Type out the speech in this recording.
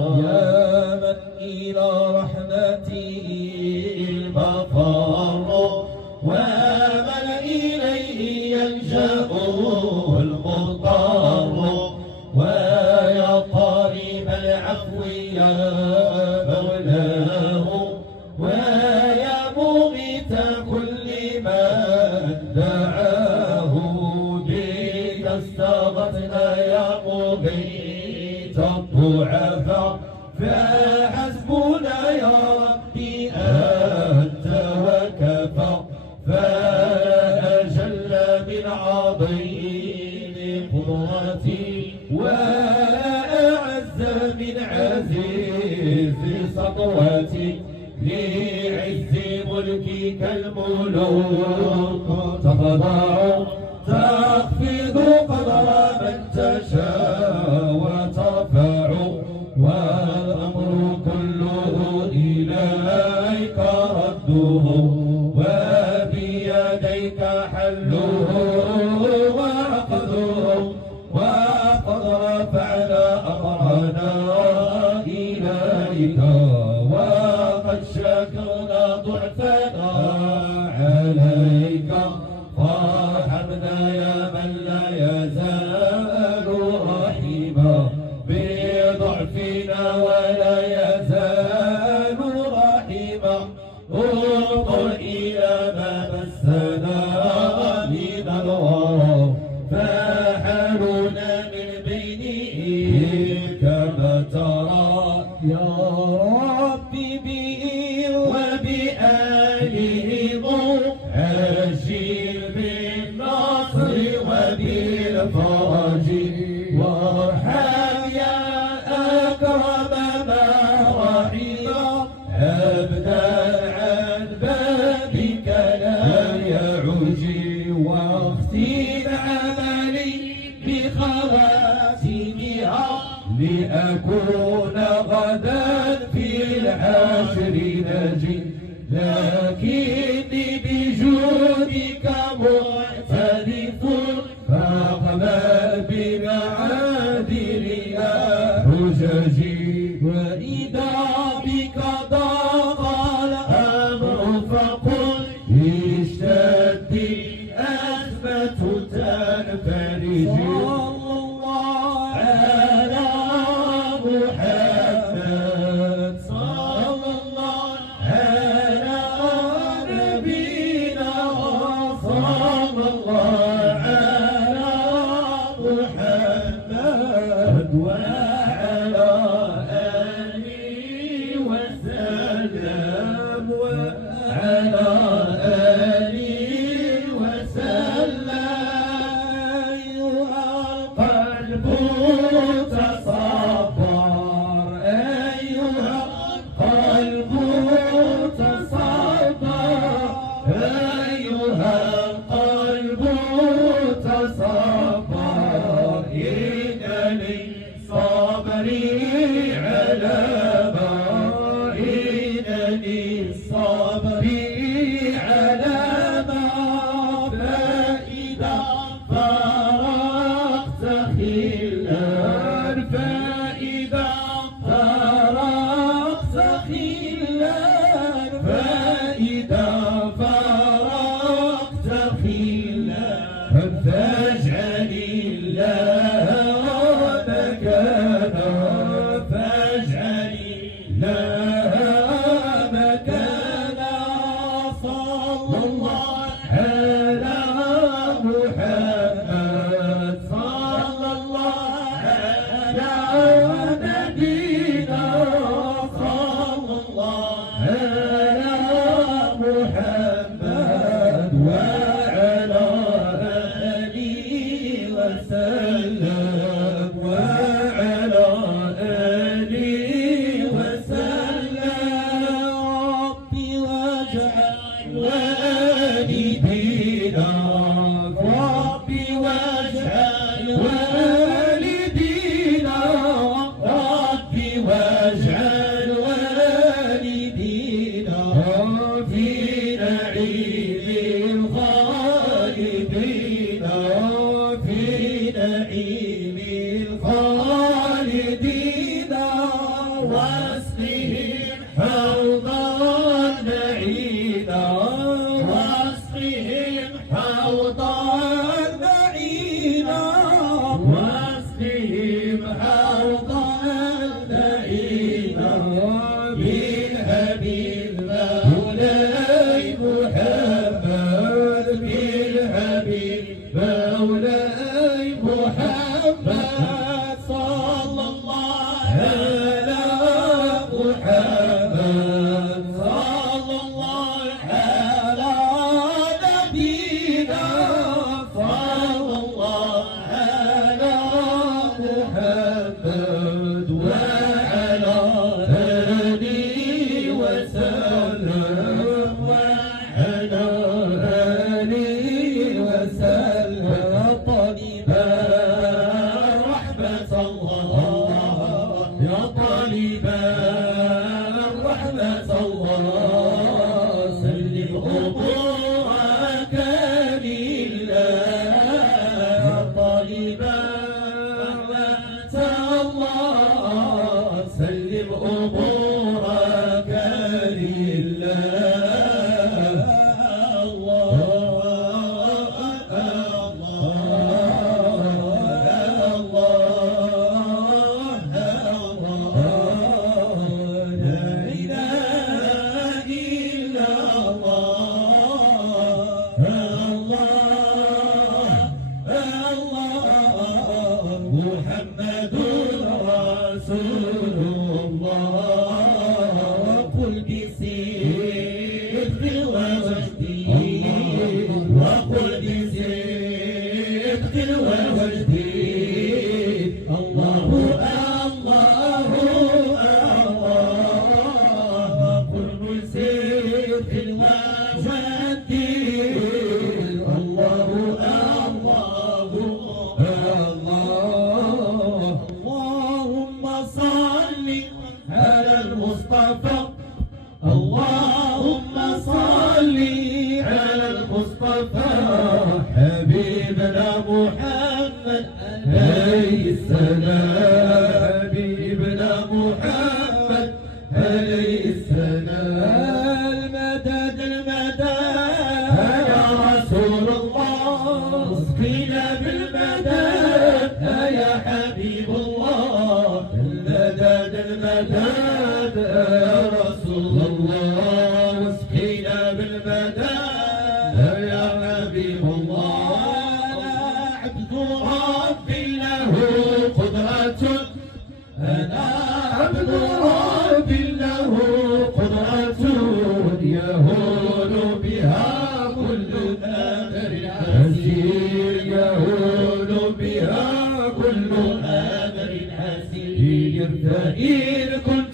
يا من إلى رحمته المفر ومن إليه يلجأ المضطر ويا قريب العفو يا مولاه ويا مغيث كل من دعاه بك استغثنا يا مغيث الضعفاء فحسبنا يا ربي أنت وكفى فلا أجل من عظيم قدرتي ولا أعز من عزيز سطوتي لعز ملكك الملوك تخضع تخفض قدر من تشاء وترفع والأمر كله إليك رده وبيديك حله وعقده وقد رفعنا أمرنا إليك وقد شكرنا ضعفنا عليك فارحمنا يا من لا يزال رحيما بضعفنا ولا يزال رحيما انظر إلى ما مسنا من الورى فحالنا من بينه كما ترى يا ربي به وبآله عجل بالنصر وبالفرج وارحم يا أكرم ما رحم أبدا عن بابك لا يعجي واختم عملي بخواتمها لأكون غدا في الحشر نجي لكني بجودك معترف فاقبل بمعاذر يا حججي وإذا بك ضاق الأمر فقل اشتد الأزمة تنفرج وعلى آله وسلم وعلى آله وسلم أيها القلب تصبر أيها القلب تصبر أيها القلب تصبر إنني صبري على ما إنني صبري على ما فإذا فرقت خلال فإذا فرقت خلال فإذا فرقت خلال فاجعل الله فاجعل لها مكانا صلى الله على محمد صلى الله على نبينا صلى الله على محمد وعلى آله وسلم وعلى واجعل والدينا في نعيم الخالدين في نعيم الخالدين واسقهم حوضا بعيدا واسقهم حوضا بعيدا واسقهم حوضا بعيدا بالحبيب مولاي محمد بالحبيب مولاي محمد صلى الله على محمد صلى الله على نبينا صلى الله على محمد وعلى آله وسلم وعلى آله وسلم طالبا رحمة الله يا طالبا رحمة الله سلم أمورك لله يا طالبا رحمة الله سلم أمورك لله محمد رسول الله قل بصدق ووجد وقل بصدق ووجد الله الله الله قل بصدق ووجد الله الله اللهم صل على المصطفى اللهم صل على المصطفى حبيبنا محمد عليه السلام حبيبنا محمد عليه السلام المدد المدد يا رسول الله اسقنا بالمدد يا حبيب الله المدد المدد يا رسول الله اسقنا بالمدد يا حبيب الله أنا عبد رب له قدرة أنا عبد رب له قدرة يهون بها كل أمر عسير يهون بها كل أمر عسير يرتئي كل